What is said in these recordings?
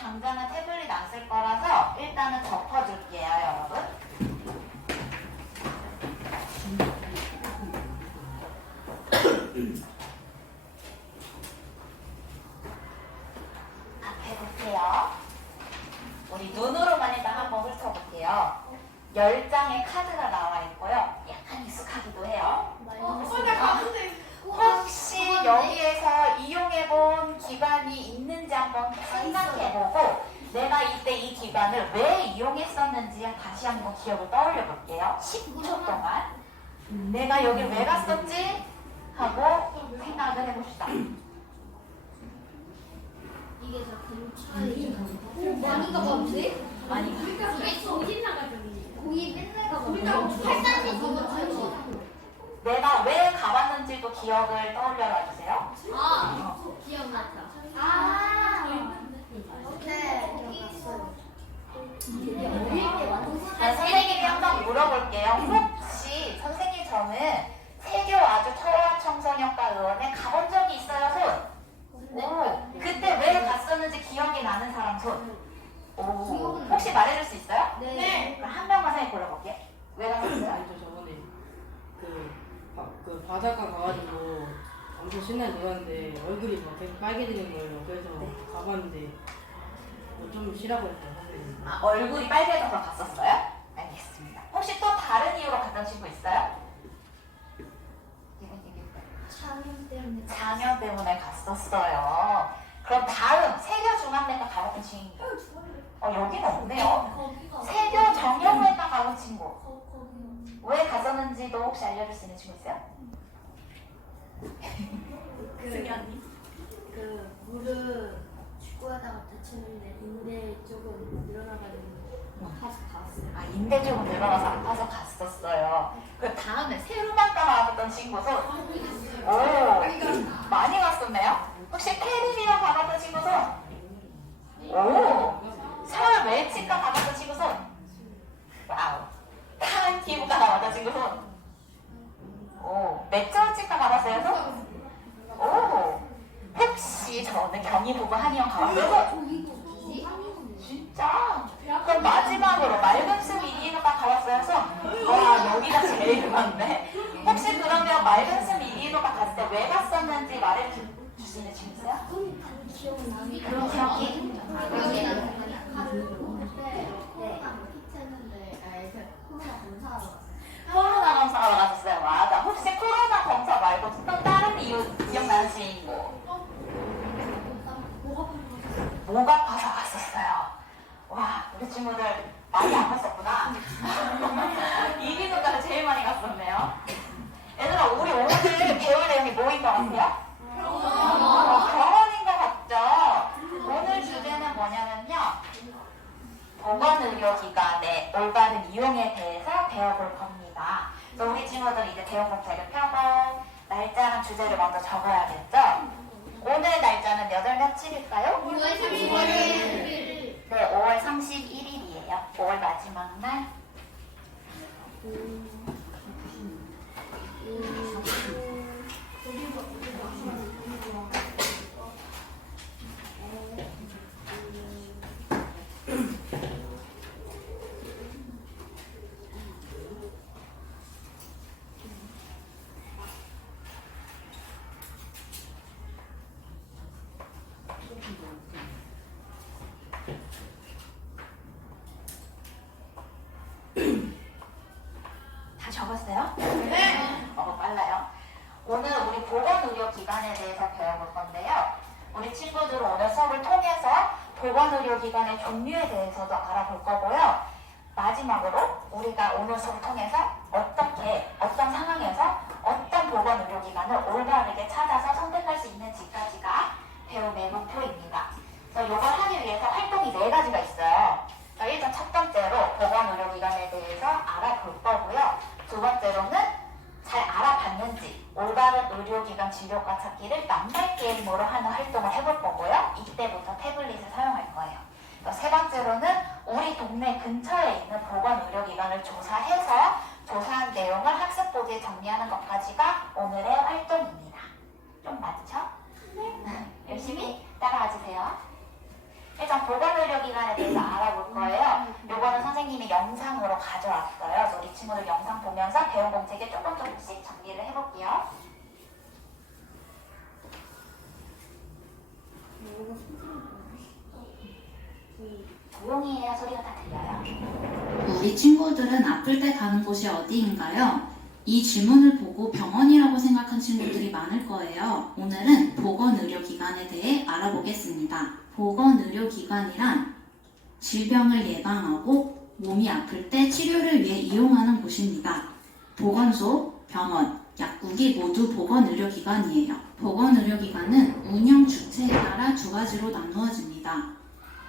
당장은 태블릿 안 쓸 거라서 일단은 덮어줄게요, 여러분. 앞에 보세요. 우리 눈으로만 일단 한번 훑어볼게요. 10장의 카드가 나와 있고요. 약간 익숙하기도 해요. 혹시 여기에서 이용해본 기관이 있는지 한번 생각해보고 내가 이때 이 기관을 왜 이용했었는지 다시 한번 기억을 떠올려 볼게요. 10초 동안 내가 여기를 왜 갔었지? 하고 생각을 해봅시다. 이게 저 근처에 많이 가봤는데? 많이 이게 정신 나가지고 거기 맨날 가봤는데 팔단지 저거 내가 왜 가봤는지도 기억을 떠올려 주세요. 기억났다. 네, 여기 있어요. 선생님이 한번 물어볼게요. 혹시 선생님 저는 세교 아주 초아 청소년과 의원에 가본 적이 있어요? 손. 오, 그때 왜 갔었는지 기억이 나는 사람 손. 오, 혹시 말해줄 수 있어요? 네. 그럼 한 명만 선생님 골라볼게. 왜 갔었어요? 아니죠, 저번에 그 바닷가 가가지고 엄청 신나게 놀았는데 얼굴이 막 계속 빨개지는 거예요. 그래서 가봤는데 뭐 좀 쉬라고 했죠, 선생님. 아, 얼굴이 빨개져서 갔었어요? 알겠습니다. 혹시 또 다른 이유로 갔던 친구 있어요? 장염 때문에. 장염 때문에 갔었어요. 그럼 다음 세교 중앙내과 가봤던 친구. 여기는 없네요. 거기가 세교 정형외과 가본 친구. 거기요. 왜 갔었는지도 혹시 알려줄 수 있는 친구 있어요? 승현이. 그 무릎 축구하다가 다쳤는데 인대 조금 늘어나가지고 아파서 갔어요. 아, 인대 쪽은 늘어나서 아파서 갔었어요. 그 다음에 세루만과 나왔던 친구 손. 오, 많이 갔었네요. 혹시 페리미랑 가봤던 친구 손? 오, 서울 웰치과 가봤던 친구 손? 와우. 타임 피부과 가봤던 친구 손? 오, 맥주치과 가봤어요 손? 오, 혹시 저는 경희부부 한의원 가봤어요 손? 거기가 어디지? 진짜? 그럼 마지막으로 맑은숲 이기인후과 가봤어요 손? 와, 여기가 제일 많네. 혹시 그러면 맑은숲 이기인후과 갔을 때 왜 갔었는지 말해줄 수 있는 친구 있어요? 기억나니? 그런 기억이? 코로나 검사하러 갔었어요. 맞아. 혹시 코로나 검사 말고 또 다른 이유 기억나는 친구? 목 아파서 갔었어요. 와, 우리 친구들 많이 아팠었구나. 이기는까지 제일 많이 갔었네요. 얘들아, 우리 오늘 배울 내용이 뭐인 것 같아요? 병원인 것 같죠? 오늘 주제는 뭐냐면요. 보건의료기관의 올바른 이용에 대해서 배워볼 겁니다. 그래서 우리 친구들 이제 대응공책을 펴고 날짜랑 주제를 먼저 적어야겠죠? 오늘 날짜는 몇 월 며칠일까요? 5월 31일. 네, 5월 31일이에요. 5월 마지막 날. 다 적었어요? 네. 빨라요. 오늘 우리 보건의료기관에 대해서 배워볼 건데요. 우리 친구들은 오늘 수업을 통해서 보건의료기관의 종류에 대해서도 알아볼 거고요. 마지막으로 우리가 오늘 수업을 통해서 어떤 상황에서 어떤 보건의료기관을 올바르게 찾아서 선택할 수 있는지까지가 배움의 목표입니다. 그래서 이걸 하기 위해서 활동이 4가지가 있어요. 일단 첫 번째로 보건의료기관에 대해서 알아볼 거고요. 두 번째로는 잘 알아봤는지 올바른 의료기관 진료과 찾기를 낱말 게임으로 하는 활동을 해볼 거고요. 이때부터 태블릿을 사용할 거예요. 세 번째로는 우리 동네 근처에 있는 보건의료기관을 조사해서 조사한 내용을 학습보드에 정리하는 것까지가 오늘의 활동입니다. 좀 맞죠? 네. 열심히 따라와 주세요. 일단 보건 의료기관에 대해서 알아볼 거예요. 요거는 선생님이 영상으로 가져왔어요. 그래서 우리 친구들 영상 보면서 배운 공책에 조금씩 정리를 해볼게요. 조용히 해야 소리가 다 들려요. 우리 친구들은 아플 때 가는 곳이 어디인가요? 이 질문을 보고 병원이라고 생각한 친구들이 많을 거예요. 오늘은 보건의료기관에 대해 알아보겠습니다. 보건의료기관이란 질병을 예방하고 몸이 아플 때 치료를 위해 이용하는 곳입니다. 보건소, 병원, 약국이 모두 보건의료기관이에요. 보건의료기관은 운영 주체에 따라 두 가지로 나누어집니다.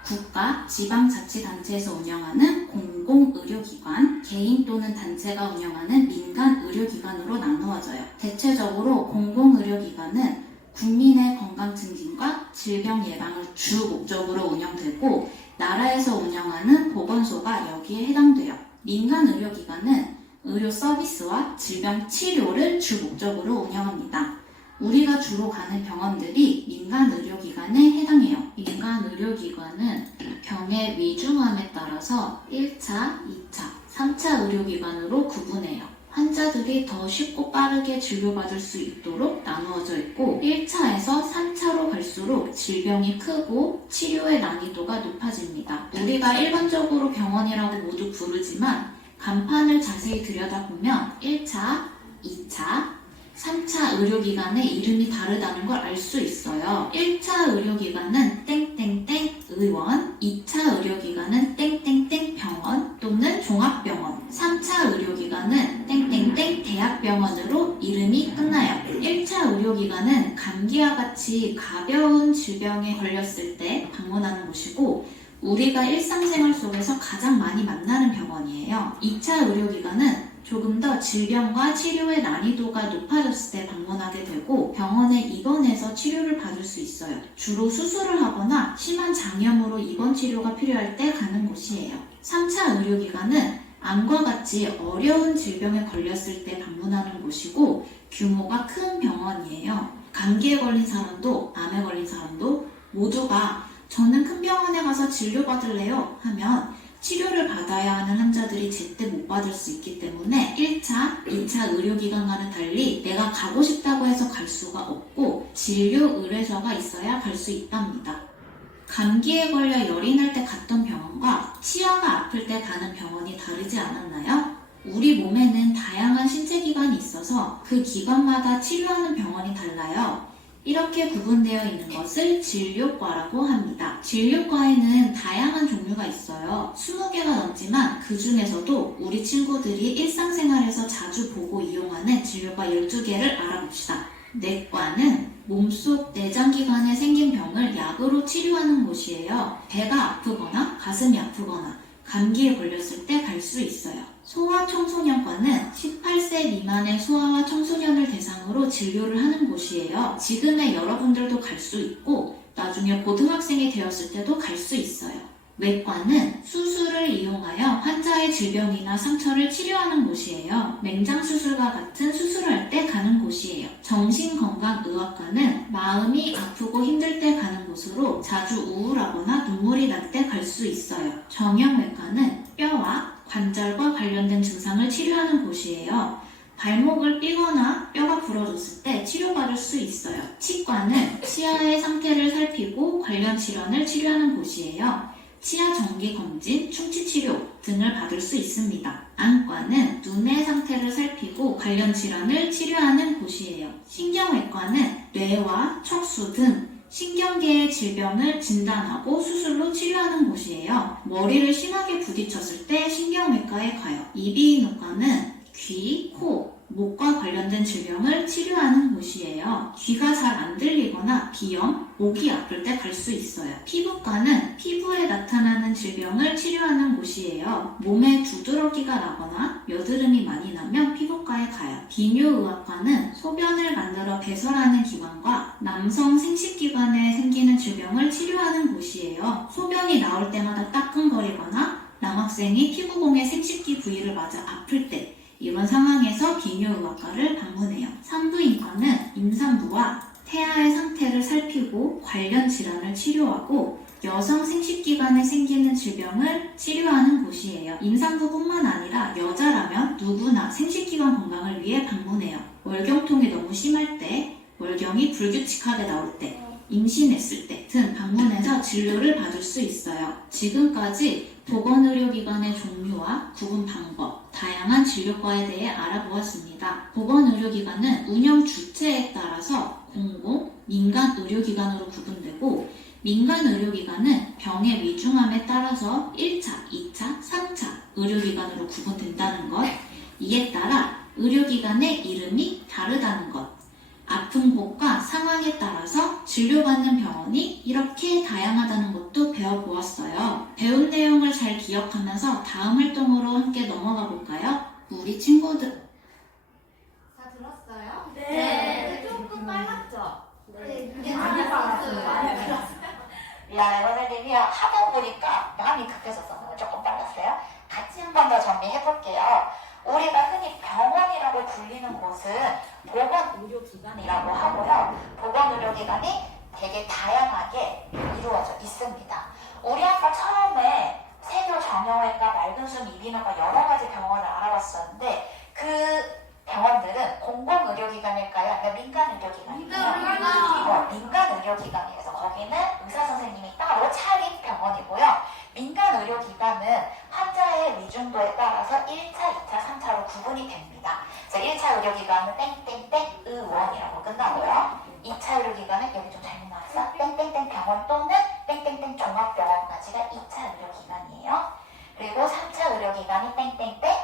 국가, 지방자치단체에서 운영하는 공공의료기관, 개인 또는 단체가 운영하는 민간의료기관으로 나누어져요. 대체적으로 공공의료기관은 국민의 건강 증진과 질병 예방을 주 목적으로 운영되고 나라에서 운영하는 보건소가 여기에 해당돼요. 민간의료기관은 의료 서비스와 질병 치료를 주 목적으로 운영합니다. 우리가 주로 가는 병원들이 민간의료기관에 해당해요. 민간의료기관은 병의 위중함에 따라서 1차, 2차, 3차 의료기관으로 구분해요. 환자들이 더 쉽고 빠르게 진료받을 수 있도록 나누어져 있고 1차에서 3차로 갈수록 질병이 크고 치료의 난이도가 높아집니다. 우리가 일반적으로 병원이라고 모두 부르지만 간판을 자세히 들여다보면 1차, 2차, 3차 의료기관의 이름이 다르다는 걸 알 수 있어요. 1차 의료기관은 땡땡땡 의원, 2차 의료기관은 땡땡땡 병원 또는 종합병원, 3차 의료기관은 땡땡땡 대학병원으로 이름이 끝나요. 1차 의료기관은 감기와 같이 가벼운 질병에 걸렸을 때 방문하는 곳이고 우리가 일상생활 속에서 가장 많이 만나는 병원이에요. 2차 의료기관은 조금 더 질병과 치료의 난이도가 높아졌을 때 방문하게 되고 병원에 입원해서 치료를 받을 수 있어요. 주로 수술을 하거나 심한 장염으로 입원 치료가 필요할 때 가는 곳이에요. 3차 의료기관은 암과 같이 어려운 질병에 걸렸을 때 방문하는 곳이고 규모가 큰 병원이에요. 감기에 걸린 사람도 암에 걸린 사람도 모두가 저는 큰 병원에 가서 진료받을래요 하면 치료를 받아야 하는 환자들이 제때 못 받을 수 있기 때문에 1차, 2차 의료기관과는 달리 내가 가고 싶다고 해서 갈 수가 없고 진료 의뢰서가 있어야 갈 수 있답니다. 감기에 걸려 열이 날 때 갔던 병원과 치아가 아플 때 가는 병원이 다르지 않았나요? 우리 몸에는 다양한 신체기관이 있어서 그 기관마다 치료하는 병원이 달라요. 이렇게 구분되어 있는 것을 진료과라고 합니다. 진료과에는 다양한 종류가 있어요. 20개가 넘지만 그 중에서도 우리 친구들이 일상생활에서 자주 보고 이용하는 진료과 12개를 알아봅시다. 내과는 몸속 내장기관에 생긴 병을 약으로 치료하는 곳이에요. 배가 아프거나 가슴이 아프거나 감기에 걸렸을 때 갈 수 있어요. 소아청소년과는 18세 미만의 소아와 청소년을 대상으로 진료를 하는 곳이에요. 지금의 여러분들도 갈 수 있고 나중에 고등학생이 되었을 때도 갈 수 있어요. 외과는 수술을 이용하여 환자의 질병이나 상처를 치료하는 곳이에요. 맹장수술과 같은 수술을 할 때 가는 곳이에요. 정신건강의학과는 마음이 아프고 힘들 때 가는 곳으로 자주 우울하거나 눈물이 날 때 갈 수 있어요. 정형외과는 뼈와 관절과 관련된 증상을 치료하는 곳이에요. 발목을 삐거나 뼈가 부러졌을 때 치료받을 수 있어요. 치과는 치아의 상태를 살피고 관련 질환을 치료하는 곳이에요. 치아 정기 검진, 충치 치료 등을 받을 수 있습니다. 안과는 눈의 상태를 살피고 관련 질환을 치료하는 곳이에요. 신경외과는 뇌와 척수 등 신경계의 질병을 진단하고 수술로 치료하는 곳이에요. 머리를 심하게 부딪혔을 때 신경외과에 가요. 이비인후과는 귀, 코, 목과 관련된 질병을 치료하는 곳이에요. 귀가 잘 안 들리거나 비염, 목이 아플 때 갈 수 있어요. 피부과는 피부에 나타나는 질병을 치료하는 곳이에요. 몸에 두드러기가 나거나 여드름이 많이 나면 피부과에 가요. 비뇨의학과는 소변을 만들어 배설하는 기관과 남성 생식기관에 생기는 질병을 치료하는 곳이에요. 소변이 나올 때마다 따끔거리거나 남학생이 피구공의 생식기 부위를 맞아 아플 때 이런 상황에서 비뇨의학과를 방문해요. 산부인과는 임산부와 태아의 상태를 살피고 관련 질환을 치료하고 여성 생식기관에 생기는 질병을 치료하는 곳이에요. 임산부뿐만 아니라 여자라면 누구나 생식기관 건강을 위해 방문해요. 월경통이 너무 심할 때, 월경이 불규칙하게 나올 때, 임신했을 때 등 방문해서 진료를 받을 수 있어요. 지금까지 보건의료기관의 종류와 구분 방법, 다양한 진료과에 대해 알아보았습니다. 보건의료기관은 운영 주체에 따라서 공공, 민간 의료기관으로 구분되고 민간 의료기관은 병의 위중함에 따라서 1차, 2차, 3차 의료기관으로 구분된다는 것, 이에 따라 의료기관의 이름이 다르다는 것, 아픈 곳과 상황에 따라서 진료받는 병원이 이렇게 다양하다는 것도 배워보았어요. 배운 내용을 잘 기억하면서 다음 활동으로 함께 넘어가 볼까요? 우리 친구들 다 들었어요? 네. 조금 빨랐죠? 네. 많이 빨랐어요. 미안해요, 선생님이 하다 보니까 마음이 급해졌어요. 조금 빨랐어요. 같이 한 번 더 정리해볼게요. 우리가 흔히 병원이라고 불리는 곳은 보건의료기관이라고 하고요. 보건의료기관이 되게 다양하게 이루어져 있습니다. 우리 아까 처음에 세교 정형외과, 맑은숨 이비인후과 여러 가지 병원을 알아봤었는데 그 병원들은 공공의료기관일까요? 아니면 민간의료기관일까요? 민간의료기관이어서 거기는 의사선생님이 따로 차린 병원이고요. 민간의료기관은 환자의 위중도에 따라서 1차, 2차, 3차로 구분이 됩니다. 그래서 1차 의료기관은 땡땡땡 의원이라고 끝나고요. 2차 의료기관은 여기 좀 잘못 나왔어? 땡땡땡 병원 또는 땡땡땡 종합병원까지가 2차 의료기관이에요. 그리고 3차 의료기관이 땡땡땡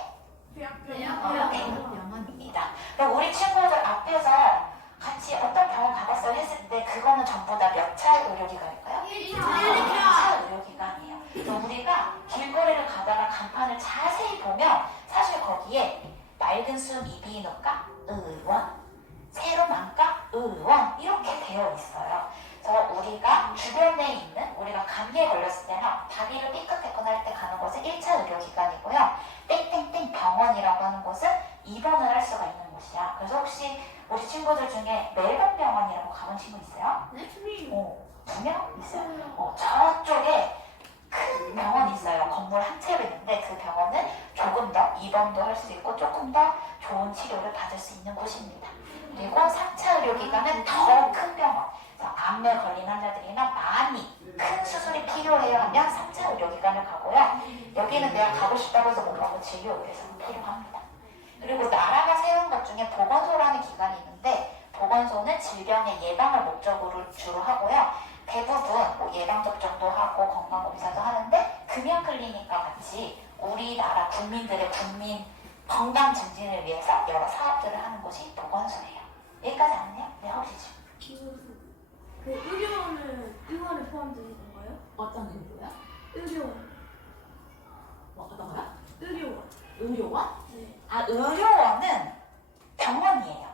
병원입니다. 그럼 우리 친구들 앞에서 같이 어떤 병원 가봤어요 했을 때 그거는 전부 다 몇 차 의료기관일까요? 1차 의료기관이에요. 그래서 우리가 길거리를 가다가 간판을 자세히 보면 사실 거기에 맑은숨 이비인후과 의원, 세로만과 의원 이렇게 되어 있어요. 그래서 우리가 주변에 있는 우리가 감기에 걸렸을 때나 다리를 삐끗했거나 할 때 가는 곳은 1차 의료기관이고요. 땡땡땡 병원이라고 하는 곳은 입원을 할 수가 있는 곳이야. 그래서 혹시 우리 친구들 중에 멜번 병원이라고 가본 친구 있어요? 네? 2명 있어요. 저쪽에 큰 병원이 있어요. 건물 한 채로 있는데 그 병원은 조금 더 입원도 할 수 있고 조금 더 좋은 치료를 받을 수 있는 곳입니다. 그리고 3차 의료기관은 더 큰 병원. 암에 걸린 환자들이나 많이 큰 수술이 필요해요 하면 3차 의료기관을 가고요. 여기는 내가 가고 싶다고 해서 못 가고 진료의료에서는 필요합니다. 그리고 나라가 세운 것 중에 보건소라는 기관이 있는데 보건소는 질병의 예방을 목적으로 주로 하고요. 대부분 뭐 예방접종도 하고 건강검사도 하는데 금연클리닉과 같이 우리나라 국민들의 국민 건강 증진을 위해서 여러 사업들을 하는 곳이 보건소예요. 여기까지 아니에요? 네, 혹시 지금 그 의원에 포함되는 건가요? 어떤 의료요? 의료원. 뭐 어떤 거요? 의료원. 의료원? 네. 아, 의료원은 병원이에요.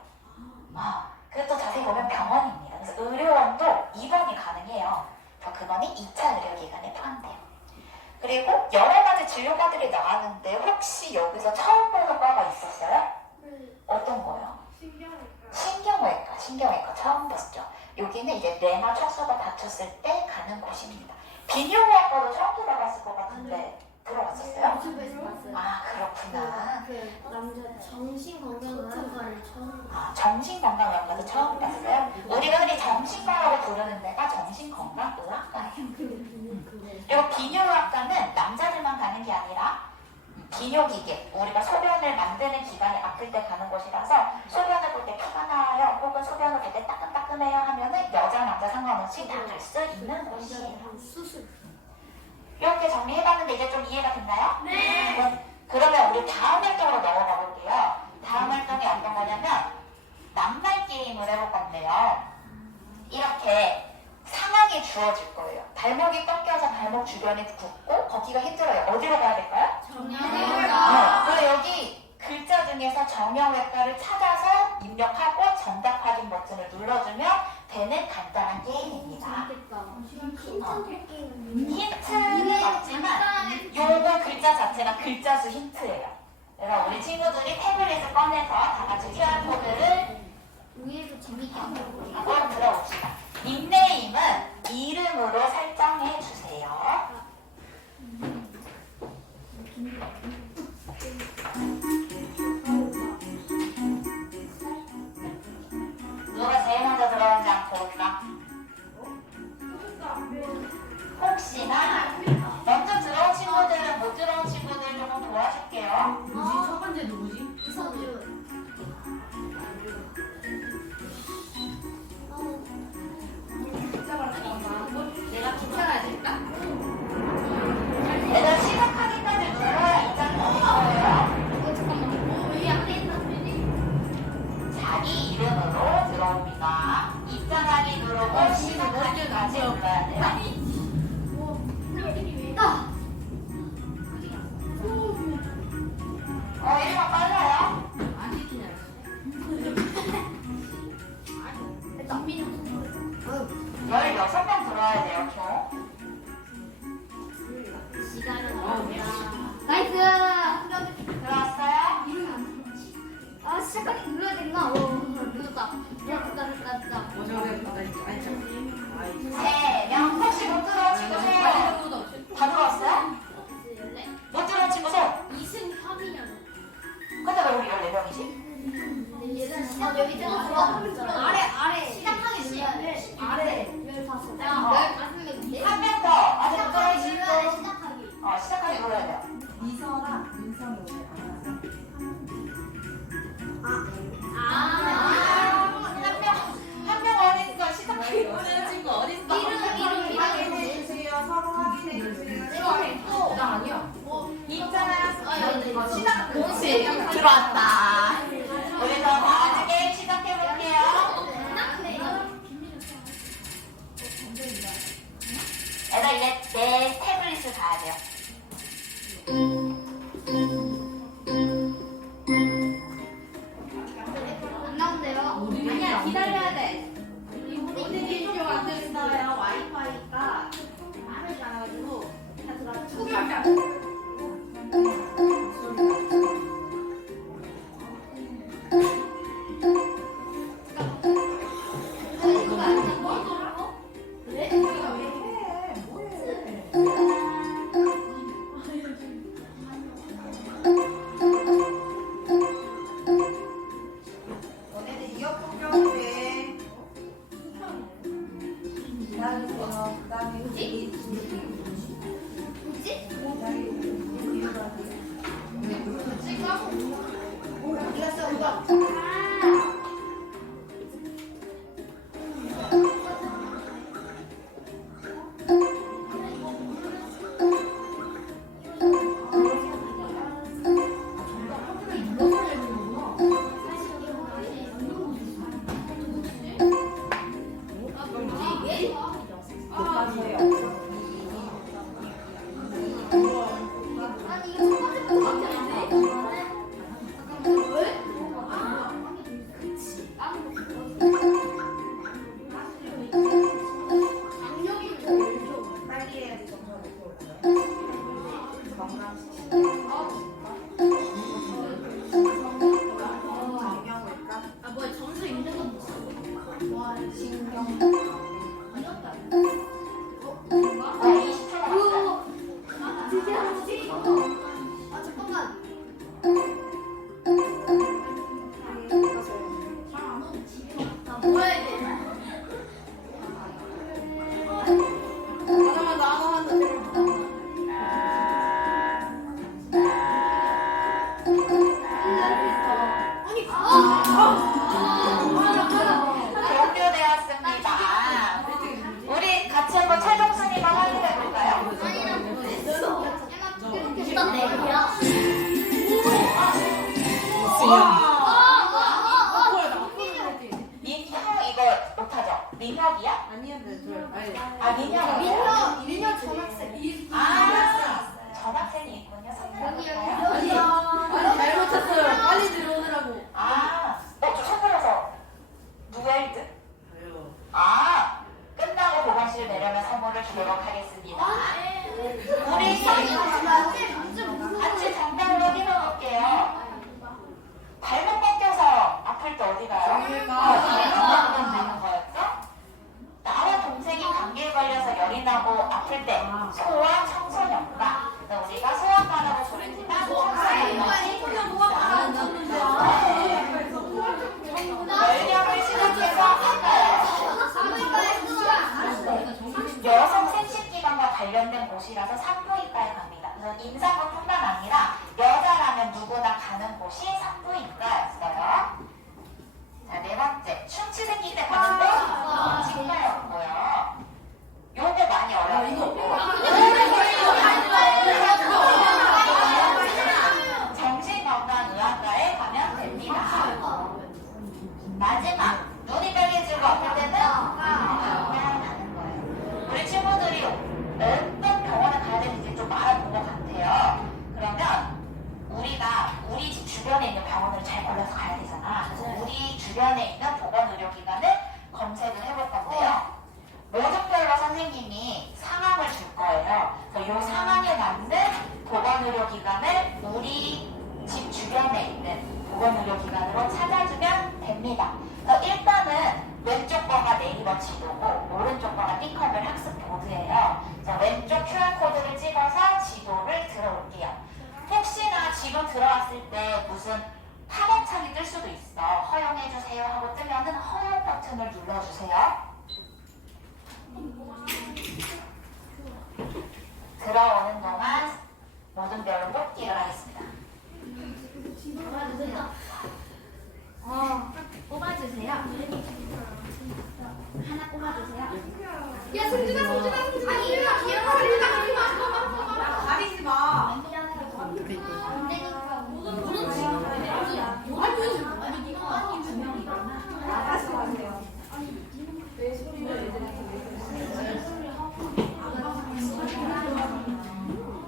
그것도 자세히 보면 병원입니다. 그래서 의료원도 입원이 가능해요. 그래서 그거는 2차 의료기관에 포함돼요. 그리고 여러 가지 진료과들이 나왔는데 혹시 여기서 처음 보는 과가 있었어요? 네. 어떤 거요? 신경외과. 신경외과 처음 봤죠. 여기는 이제 뇌나 척수가 다쳤을 때 가는 곳입니다. 비뇨기과도 처음 들어봤을 것 같은데 들어봤었어요? 유튜브에서 봤어요. 아, 그렇구나. 그 남자 정신건강의학과를 처음. 아, 정신건강의학과도 처음 봤어요? 우리가 흔히 정신과라고 부르는 데가 정신건강의학과예요. 그리고 비뇨기과는 남자들만 가는 게 아니라 비뇨기계, 우리가 소변을 만드는 기관이 아플 때 가는 곳이라서 소변을 볼 때 피가 나와요 혹은 소변을 볼 때 따끔따끔해요 하면은 여자 남자 상관없이 다 갈 수 있는 곳이에요. 수술. 이렇게 정리해봤는데 이제 좀 이해가 됐나요? 네. 그러면 우리 다음 활동으로 넘어가 볼게요. 다음 활동이 어떤 거냐면 낱말 게임을 해볼 건데요. 이렇게 상황이 주어질 거예요. 발목이 꺾여서 발목 주변이 붓고 거기가 힘들어요. 어디로 가야 될까요? 정형외과. 그리고 여기 글자 중에서 정형외과를 찾아서 입력하고 정답 확인 버튼을 눌러주면 되는 간단한 게임입니다. 힌트는 없지만 요거 글자 자체가 글자 수 힌트예요. 그래서 우리 친구들이 태블릿을 꺼내서 다 같이 QR코드를 위에서 재밌게 한다고. 한번 들어봅시다. 닉네임은 이름으로 설정해 주세요. 누가 제일 먼저 들어오는지 한번 볼까? 혹시나 먼저 들어온 친구들은 못 들어온 친구들 조금 도와줄게요. 누구지? 첫 번째 누구지? 이서준. 내가 추천해야 될까? 얘들 시작하기까지 눌러야 입장이 되는 거예요. 잠깐만. 여기 앞에 있는 자기 이름으로 들어옵니다. 입장하기 누르고 시작하기까지 눌러야 돼요. 나. 1번 빨라요. 안 시키냐? 남민이 16명 들어와야 돼요, 총. 시간은 없다. 나이스. 들어왔어요? 아 시작하기 눌러야 되구나. 눌렀다. 됐다. 어제 아니 참. 아이. 3명. 혹시 못 들어온 친구 손? 다 들어왔어요? 못 들어온 친구 손? 이승현이냐고. 근데 왜 우리 14명이지? 여기 들어가. 아래. 시작하기 시작해. 아래. 15. 한 명 더. 아직 못 들어온 친구. 시작하기. 시작하기 눌러야 돼요. 이서랑 민성이 오늘 한 명 어딨어? 시작하기 눌러야 친구 어딨어? 확인해 주세요. 서로 확인해 주세요. 나 아니야. 있잖아요. 시작 공식 들어왔다. 우리 더 나중에 시작해 볼게요. 얘들아 이제 내 태블릿을 가야 돼요. 안 나온대요. 아니야 기다려야 돼. 어디 좀 안 됐어요. 와이파이가 빠르지 않아가지고 다 들어왔죠. 이거 안 나와? 그래? 너네들 이어폰 껴볼게. 기다리세요. 그다음에 뭐지? 어디가 써 이거? 아니 이거 첫 번째부터 막혔는데? 잠깐만 왜? 그치 다른 거 강력이 제일 좋아. 빨리 해야지 점점 높게 올라가요. 건강식품. 정형외과. 아 뭐야 점수 있는 건 없어. 와 신경. 어렵다. 아, 20초 남았어요. 드디어 하지? 아 잠깐만. 잘안 오면 집에 갔다 뭐 해야 돼? 하나만 더 하나만 더. 아니 종료되었습니다. 우리 같이 한번 최종 순위만 확인해 볼까요? 일단 내려. 민혁 이거 못하죠? 민혁이야? 아니야 저 아니. 아 민혁. 민혁 전학생. 아 전학생이 있군요. 선생님일까요? 아니 잘못 쳤어요. 빨리 들어오느라고. 저 선물해서 누가 1등? 아유. 끝나고 보건실 내려면 선물을 주도록 하겠습니다. 우리 같이 정답을 확인해 볼게요. 발목 꺾여서 아플 때 어디 가요? 정형외과. 정형외과 되는 거였죠? 나와 동생이 감기에 걸려 소아 청소년과 우리가 소아과라고 부르지만 연령을 시작해서 할까요? 여성 생식기관과 관련된 곳이라서 산부인과에 갑니다. 그래서 임산부뿐만 아니라 여자라면 누구나 가는 곳이 산부인과였어요. 자, 네 번째. 충치 생길 때 가는데 치과였고요. 요거 많이 어려워요. 정신건강의학과에 가면 됩니다. 마지막. 눈이 빨개지고 아플 때는 그냥 가는 거예요. 우리 친구들이 어떤 병원에 가야 되는지 좀 알아본 것 같아요. 그러면 우리가 우리 집 주변에 있는 병원을 잘 골라서 가야 되잖아. 그래서 우리 주변에 있는 보건의료기관을 검색을 해볼 건데요. 모종별로 선생님이 상황을 줄 거예요. 그래서 이 상황에 맞는 보건의료기관을 우리 집 주변에 있는 보건의료기관으로 찾아주면 됩니다. 그래서 일단은 왼쪽 거가 네이버 지도고 오른쪽 거가 띵커벨 학습 보드예요. 그래서 왼쪽 QR코드를 찍어서 지도를 들어올게요. 혹시나 지금 들어왔을 때 무슨 팝업창이 뜰 수도 있어. 허용해주세요 하고 뜨면은 허용 버튼을 눌러주세요. 들어오는 동안 모든 별로 뽑기를 하겠습니다. 뽑아주세요. 하나 뽑아주세요. 야, 승준아. 아니, 가리지 마. 안 되니까. 아니, 네가 두 명이구나. 나가지 마세요.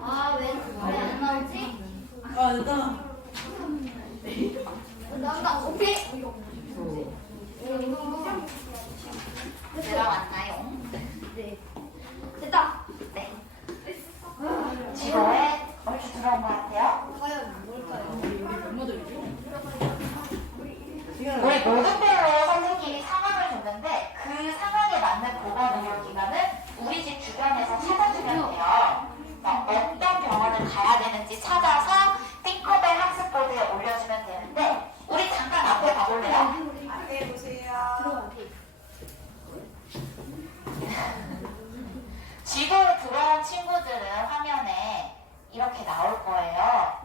아, 왜 안 나오지? 아, 일단 나온다. 오케이. 들어왔나요? 네. 됐다. 네. 지도에 얼추 들어온 것 같아요. 과연 뭘까요? 우리 멤버들이죠? 우리 모든별로 선생님이 상황을 줬는데 그 상황에 맞는 보건의료기관을 우리 집 주변에서 찾아주면 돼요. 어떤 병원을 가야 되는지 찾아서 띵커벨 학습보드에 올려주면 되는데 우리 잠깐 앞에 가볼래요? 앞에 보세요. 지도에 들어온 친구들은 화면에 이렇게 나올 거예요.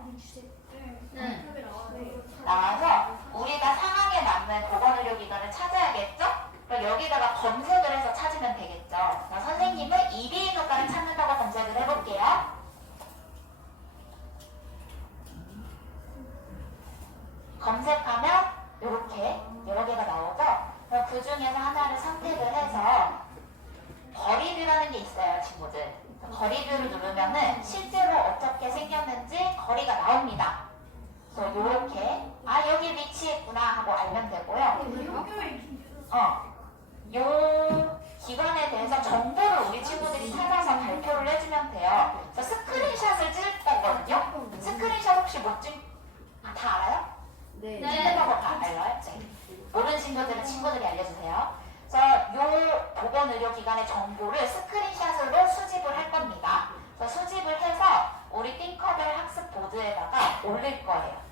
나와서 우리가 상황에 맞는 보건의료기관을 찾아야겠죠? 그럼 여기다가 검색을 해서 찾으면 되겠죠. 그럼 선생님은 이비인후과를 찾는다고 검색을 해볼게요. 검색하면 이렇게 여러 개가 나오죠? 그럼 그 중에서 하나를 선택을 해서 거리뷰라는 게 있어요, 친구들. 거리뷰를 누르면은 실제로 어떻게 생겼는지 거리가 나옵니다. 그래서 이렇게 여기 위치했구나 하고 알면 되고요. 요 기관에 대해서 정보를 우리 친구들이 찾아서 발표를 해주면 돼요. 그래서 스크린샷을 찍을 거거든요. 스크린샷 혹시 못 찍? 다 알아요? 네. 찍는 방법 다 알아요? 네. 모르는 친구들은 친구들이 알려주세요. 그래서 요 보건의료기관의 정보를 스크린샷으로 수집을 할 겁니다. 그래서 수집을 해서 우리 띵커벨 학습 보드에다가 올릴 거예요.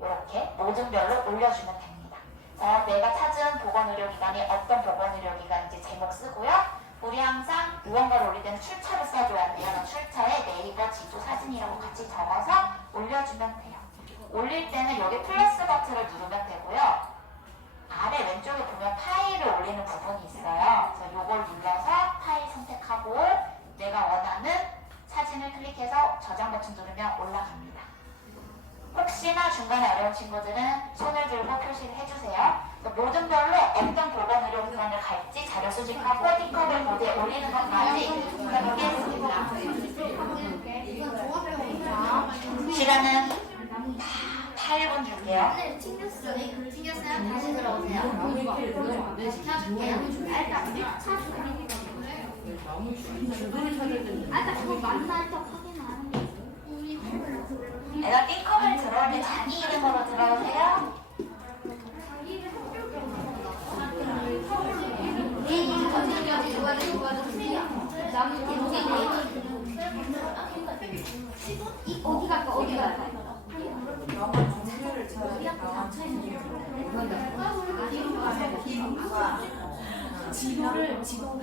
이렇게 모든별로 올려주면 됩니다. 자, 내가 찾은 보건의료기관이 어떤 보건의료기관인지 제목 쓰고요. 우리 항상 무언가를 올릴 때는 출처를 써줘야 돼요. 출처에 네이버 지도 사진이라고 같이 적어서 올려주면 돼요. 올릴 때는 여기 플러스 버튼을 누르면 되고요. 아래 왼쪽에 보면 파일을 올리는 부분이 있어요. 그래서 이걸 눌러서 파일 선택하고 내가 원하는 사진을 클릭해서 저장 버튼 누르면 올라갑니다. 혹시나 중간에 어려운 친구들은 손을 들고 표시를 해주세요. 모든 별로 어떤 보건의료기관을 갈지 자료 수집하고 띵커벨 보드에 올리는 것까지 해보겠습니다. 시간은 8분 줄게요. 네, 챙겼어요. 다시 들어오세요. 켜줄게요. 일단 찾을게요. 나무 주변을 찾을 때는 나 그거 만날 때 확인 안 하는 거죠? 내가 띵커벨 들어오면 자기 이름으로 들어오세요. 누가 나무 어디 갈까? 어디 갈까? 영어 종류를 찾으니까 지도를 지도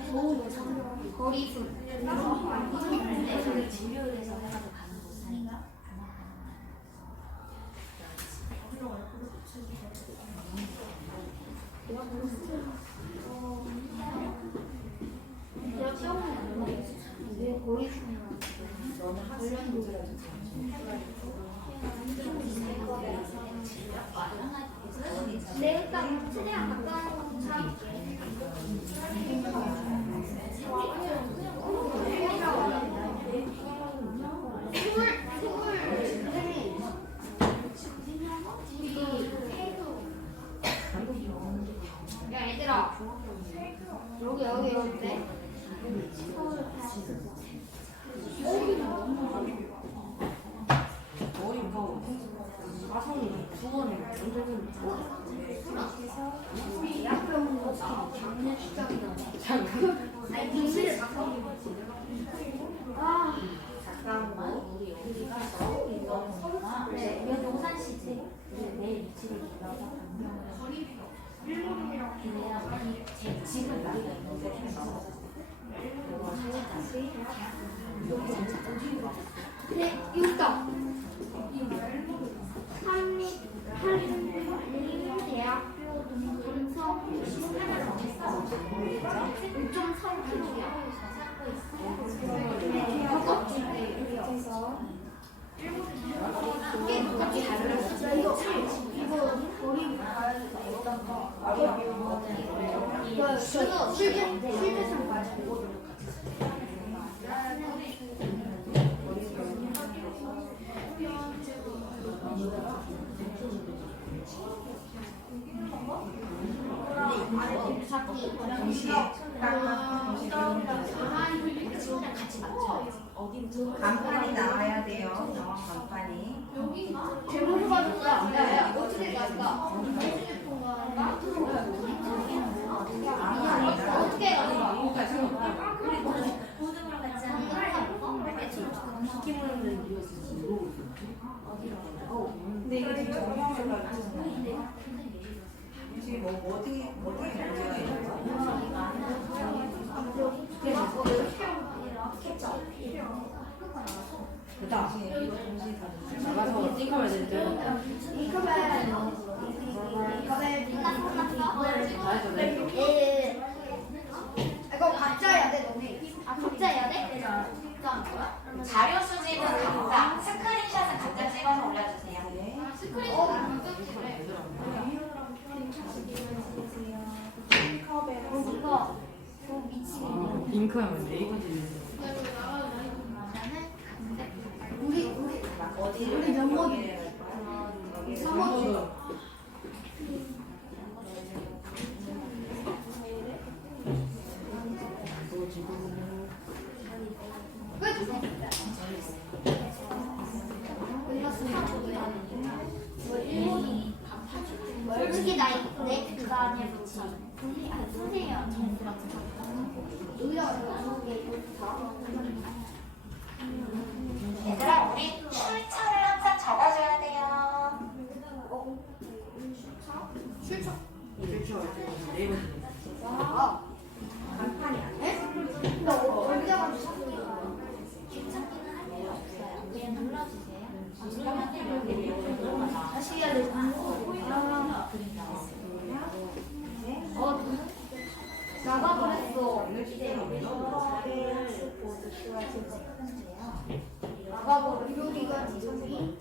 거리수. 진료를 해서 해가지고 가는 곳인가? 왜 거리수? 내 일단 최대한 가까운 곳 찾을게. 야 얘들아 여기 어때? 머리 뭐 가성이 수원에 완전 우리 앞에 온 거 작년 시작이다. 잠깐. 아니 등실을 바꿔. 아 네, 여기 오산시지. 내일 위치를 기다려서 제 집은 나이가 있는데 네, 여기 있다. 한림대학교 동문성 6.3km야. 네, 가깝지. 그래서 이게 똑같이 달랐어. 이거 거리 이거 실제상 가지고 간판이 나와야 돼요. 영어 간판이. 제목을 받았다. 야, 어떻게 갈까? 어떻게 갈까? 근데 이게 지금 정형을 가르치는 지금 뭐 어떻게 문제가 있는 됐다. 나가서 찍어야 되는데. 잘했어, 잘했어. 이거 각자 해야 돼, 너네. 아, 각자 해야 돼? 각자 하는 거야? 자료 수집은 각자, 스크린샷은 각자 찍어서 올려주세요. 이거 미치겠네. 링크하면 돼. 이거 지금. 우리 몇 번이에요? 3번. 솔직히 내 그거 아니야, 그치? 선생님이랑 여기다가 얘들아, 우리 출처를 항상 적어줘야 돼요. 그렇죠. 네이버 간판이 아니야? 너 언제 가서 귀찮기는 할 필요 없어요. 그냥 눌러주세요. 다시 해야 돼. 나가버렸어. 나가버렸어. 우리가 지성이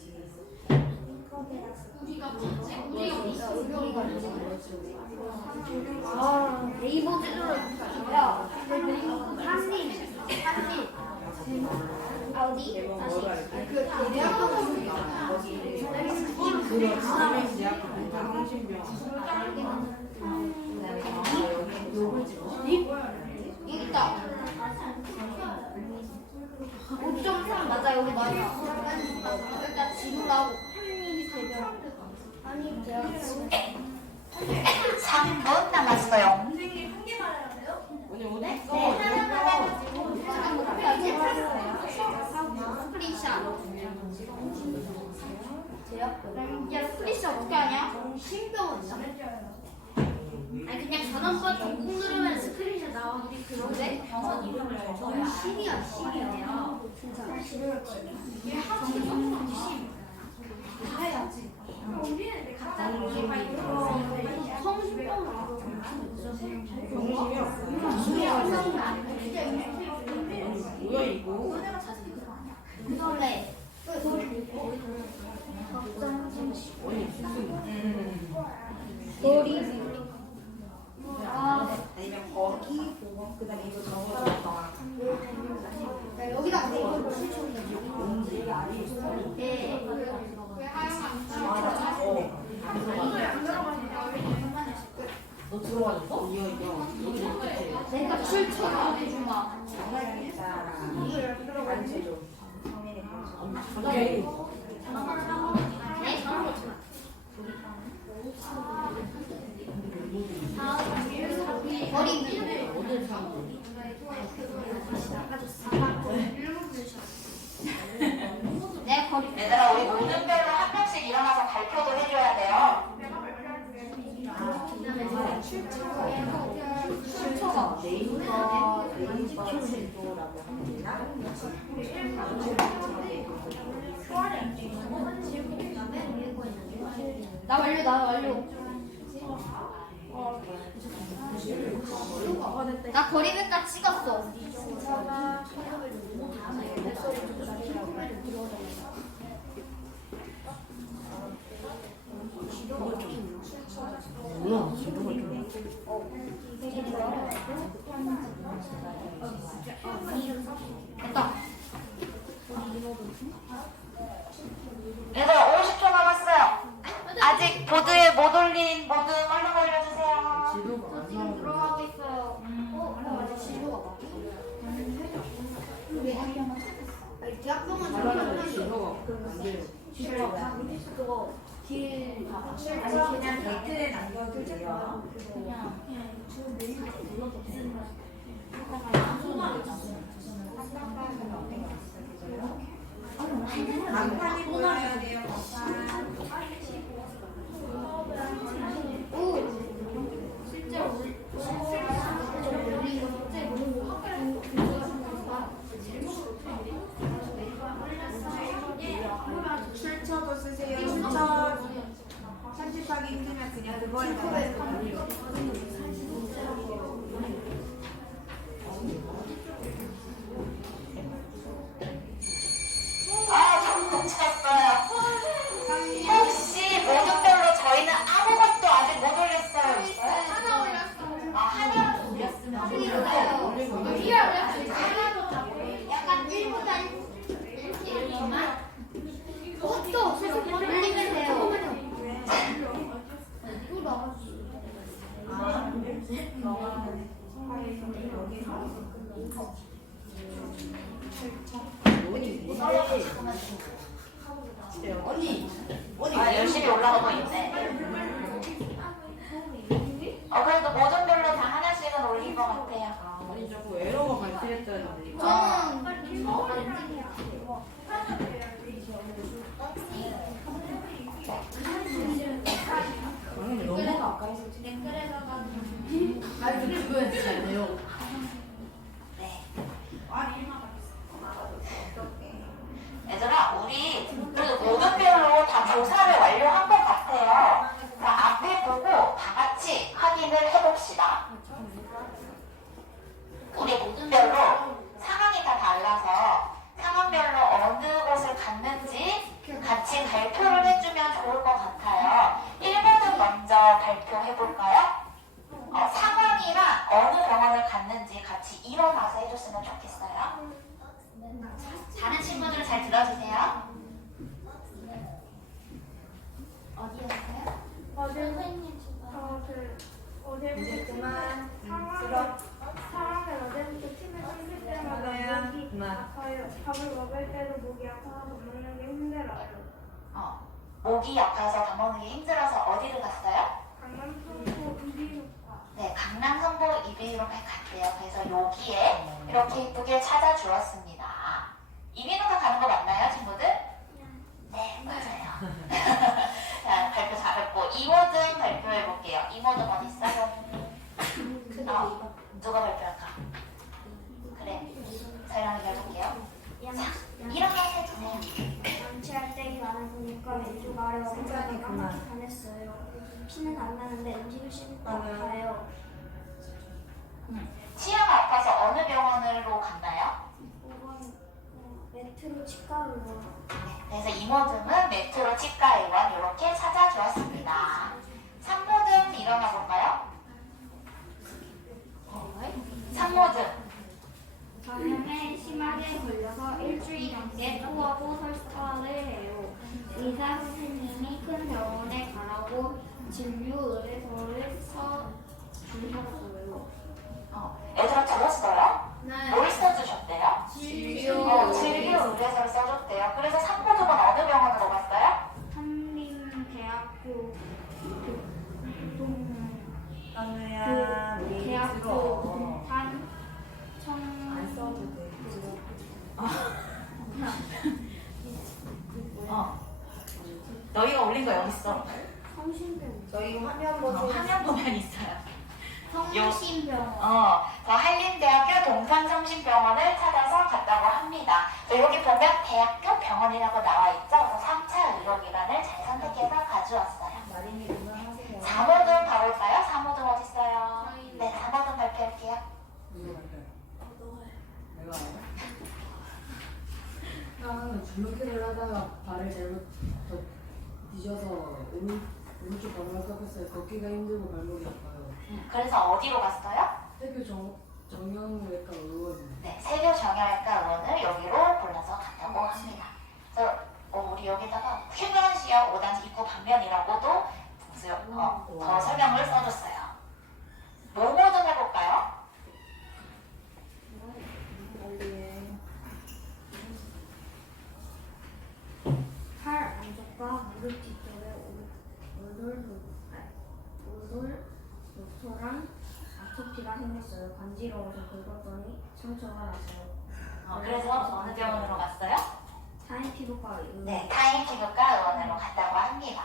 네이버 제대로 야, 한림 어디? 그 그런 대학 성심병. 여기 있다. 5.3 맞아, 여기 맞아. 일단 지루라고. 한림 대학 3분 남았어요. 오늘 어디 있어? 스크린샷. 정신병원이야? 아니 그냥 전원번 전국 누르면 스크린샷 나오는데 그런데 병원 이름을 적어야 실이야 실이야. 이게 하고 해야지. 우리는 뭐야 이거? 네. 아니면 거기 보고 그다음에 이거 적어서 여기다가 네. 너 들어와줬어? 이야 내가 출처 해준다. 장난이다. 단체로 성인의 단체. 갑자기 네, 저런 거 좀. 머리 어딜 사고? 내 거리. 얘들아, 우리 모든별로 한 명씩 일어나서 발표도 해줘야 돼요. 출처가 네이버 제도라고 합니다. 나 완료. 나 거리백과 찍었어. 뭐야 지도가 좀 됐다. 얘들아, 50초 남았어요. 아직 보드에 못 올린 모두 얼른 올려주세요. 지도가 안 나오고 들어가고 있어요. 대학병원 잘하는데 지도가 안 돼요. 그거 길 아니 그냥 댓글에 남겨주세요. 간판이 보여야 돼요. 간판. 출처도 쓰세요. 출처 편집하기 힘들면 그냥 그거에다가 아, 못 찾았어요. 혹시 모든별로 저희는 아무것도 아직 못 올렸어요? 있어요? 아, 하나도 올렸으면 좋겠어요. 약간 1보다 1만 그것도 없어서 올리면 돼요. 아, 열심히 올라가고 있네. 그래도 모든별로 다 하나씩은 올린 것 같아요. 아니 자꾸 에러가 발생했다는데 방금 너무 가까워서 아이고 주변에 진짜 돼요. 네. 얘들아, 우리 그래도 모든별로 다 조사를 완료한 것 같아요. 자, 앞에 보고 다 같이 확인을 해봅시다. 우리 모든별로 상황이 다 달라서 상황별로 어느 곳을 갔는지 같이 발표를 해주면 좋을 것 같아요. 1번은 먼저 발표해볼까요? 상황이랑 어느 병원을 갔는지 같이 일어나서 해줬으면 좋겠어요. 다른 친구들 잘 들어주세요. 어디였어요? 이제 그만 사람은 어제부터 침을 씹을 때마다 맞아요. 목이 그만. 아파요. 밥을 먹을 때도 목이 아파서 먹는 게 힘들어요. 목이 아파서 밥 먹는 게 힘들어서 어디를 갔어요? 강남성고 이비인후과. 네, 강남 성보 이비인후과에 갔대요. 그래서 여기에 이렇게 예쁘게 찾아주었습니다. 이비인후과 가는 거 맞나요, 친구들? 네, 맞아요. 자, 발표 잘했고 2번 양치할 때 많은 보니까 왼쪽 아래 엉덩이가 까맣게 변했어요. 피는 안 나는데 음식을 씹을 때 아파요. 치아가 아파서 어느 병원으로 갔나요? 5번 매트로 치과로 그래서 이모듬은 메트로 치과의원 이렇게 찾아주었습니다. 산모듬 일어나 볼까요? 산모듬. 전염에 심하게 걸려서 일주일 넘게 토하고 설사를 해요. 의사 선생님이 큰 병원에 가라고 진료 의뢰서를 주셨어요. 얘들아 들었어요? 네. 뭘 써주셨대요? 진료 의뢰서를 써줬대요. 그래서 산모듬은 어느 병원으로 갔어요? 한림대학교 한우야 우리 대학교 들어. 안 써도 돼. 너희가 올린 거 여기 있어. 성심병원. 저희 화면 보세요. 화면 보면 있어요. 성심병원. 저 한림대학교 동산성심병원을 찾아서 갔다고 합니다. 여기 보면 대학교 병원이라고 나와 있죠. 그래서 3차 의료기관을 잘 선택해서 가져왔어요. 마린이 그만하세요. 사모듬 봐볼까요? 사모듬 어디 있어요? 네, 사모듬 발표할게요. 누가 할까요? 내가 알아? 아, 줄넘기를 하다가 발을 잘못 뒤져서 오른쪽 발목을 꺾었어요. 걷기가 힘들고 발목이 아파요. 그래서 어디로 갔어요? 태교 정형외과 의원. 네, 세교 정형외과 의원을 여기로 불러서 갔다고 합니다. 그래서 우리 여기다가 휴면시역 5단지 입구 방면이라고도 더 설명을 써줬어요. 뭐뭐 좀 해볼까요? 팔 안쪽과 무릎 뒤쪽에 노토랑 아토피가 생겼어요. 간지러워서 긁었더니 상처가 났어요. 그래서 어느 병원으로 갔어요? 타인 피부과 의원. 네, 타인 피부과 의원으로 갔다고 합니다.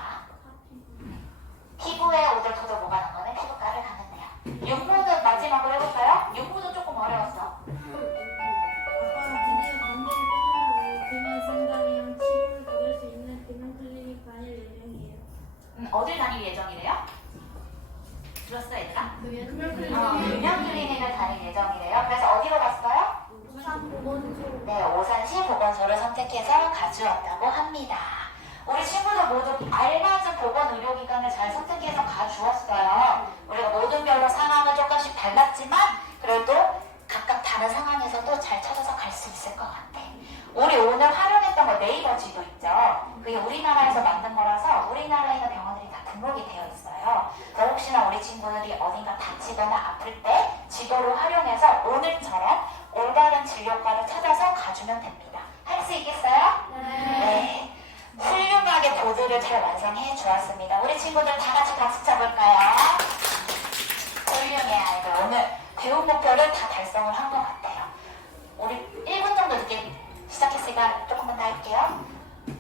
피부에 오돌토돌 뭐가 난 거는 피부과를 가면 돼요. 육모든 마지막으로 해볼까요? 육모든 조금 어려웠어. 비만 상담이랑 치료를 받을 수 있는 비만 클리닉 다닐 예정이에요. 어딜 다닐 예정이래요? 들었어 얘들아? 금연 유명 클리닉을 다닐 예정이래요. 그래서 어디로 갔어요? 우산 보건소. 네, 오산시 보건소를 선택해서 가주었다고 합니다. 우리 친구들 모두 알맞은 보건 의료기관을 잘 선택해서 가주었어요. 우리가 모든 별로 상황은 조금씩 달랐지만 그래도 각각 다른 상황에서도 잘 찾아서 갈 수 있을 것 같아. 우리 오늘 활용했던 거 네이버 지도 있죠? 그게 우리나라에서 만든 거라서 우리나라에 있는 병원들이 다 등록이 되어 있어요. 그래서 혹시나 우리 친구들이 어딘가 다치거나 아플 때 지도를 활용해서 오늘처럼 올바른 진료과를 찾아서 가주면 됩니다. 할 수 있겠어요? 네. 훌륭하게 보드를 잘 완성해 주었습니다. 우리 친구들 다 같이 박수 쳐볼까요? 훌륭해 아이들. 오늘 배운 목표를 다 달성을 한 것 같아요. 우리 1분 정도 늦게 시작했으니까 조금만 더 할게요.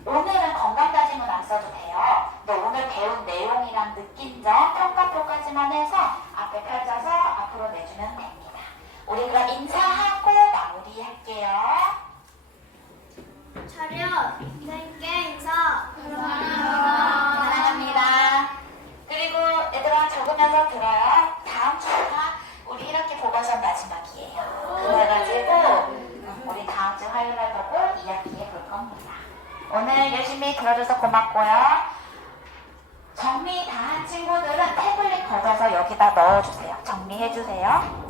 오늘은 건강다짐은 안 써도 돼요. 근데 오늘 배운 내용이랑 느낀 점 평가표까지만 해서 앞에 펼쳐서 앞으로 내주면 됩니다. 우리 그럼 인사하고 마무리할게요. 차렷. 선생님께 인사. 사랑합니다. 그리고 얘들아 적으면서 들어요. 다음 주가 우리 1학기 보건시험 마지막이에요. 그래가지고 우리 다음 주 화요일에 보고 2학기에 볼 겁니다. 오늘 열심히 들어줘서 고맙고요. 정리 다 한 친구들은 태블릿 걷어서 여기다 넣어주세요. 정리해주세요.